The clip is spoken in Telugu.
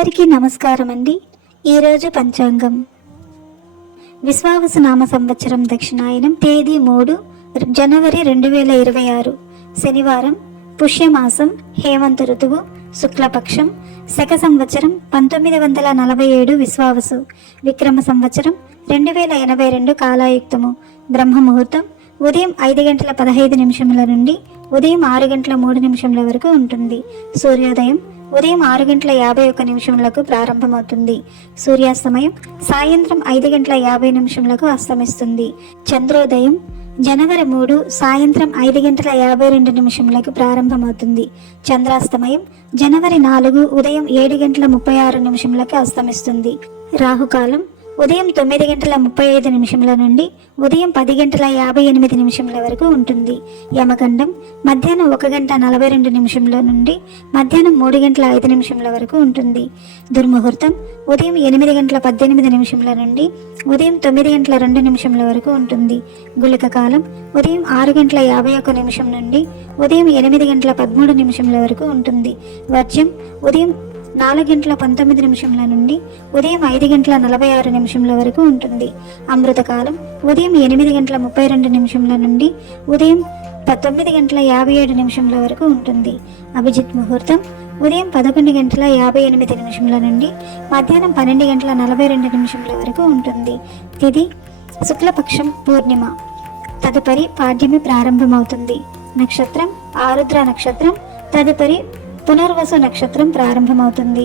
అందరికీ నమస్కారం అండి. ఈరోజు పంచాంగం విశ్వావసు నామ సంవత్సరం దక్షిణాయనం తేదీ 3 జనవరి 2026 శనివారం, పుష్యమాసం, హేమంత ఋతువు, శుక్లపక్షం, శక సంవత్సరం 1947 విశ్వావసు, విక్రమ సంవత్సరం 2082 కాలాయుక్తము. బ్రహ్మ ముహూర్తం ఉదయం 5:15 నుండి ఉదయం 6:03 వరకు ఉంటుంది. సూర్యోదయం ఉదయం 6:51 ప్రారంభమవుతుంది. సూర్యాస్తమయం సాయంత్రం 5:50 అస్తమిస్తుంది. చంద్రోదయం జనవరి 3 సాయంత్రం 5:52 ప్రారంభమవుతుంది. చంద్రాస్తమయం జనవరి 4 ఉదయం 7:36 అస్తమిస్తుంది. రాహుకాలం ఉదయం 9:35 నుండి ఉదయం 10:58 వరకు ఉంటుంది. యమగండం మధ్యాహ్నం 1:42 నుండి మధ్యాహ్నం 3:05 వరకు ఉంటుంది. దుర్ముహూర్తం ఉదయం 8:18 నుండి ఉదయం 9:02 వరకు ఉంటుంది. గుళిక కాలం ఉదయం 6:51 నుండి ఉదయం 8:13 వరకు ఉంటుంది. వర్జ్యం ఉదయం 4:19 నుండి ఉదయం 5:46 వరకు ఉంటుంది. అమృతకాలం ఉదయం 8:32 నుండి ఉదయం 9:57 వరకు ఉంటుంది. అభిజిత్ ముహూర్తం ఉదయం 11:58 నుండి మధ్యాహ్నం 12:42 వరకు ఉంటుంది. తిథి శుక్లపక్షం పూర్ణిమ. తదుపరి పాడ్యమి ప్రారంభమవుతుంది. నక్షత్రం ఆరుద్ర నక్షత్రం. తదుపరి పునర్వసు నక్షత్రం ప్రారంభమవుతుంది.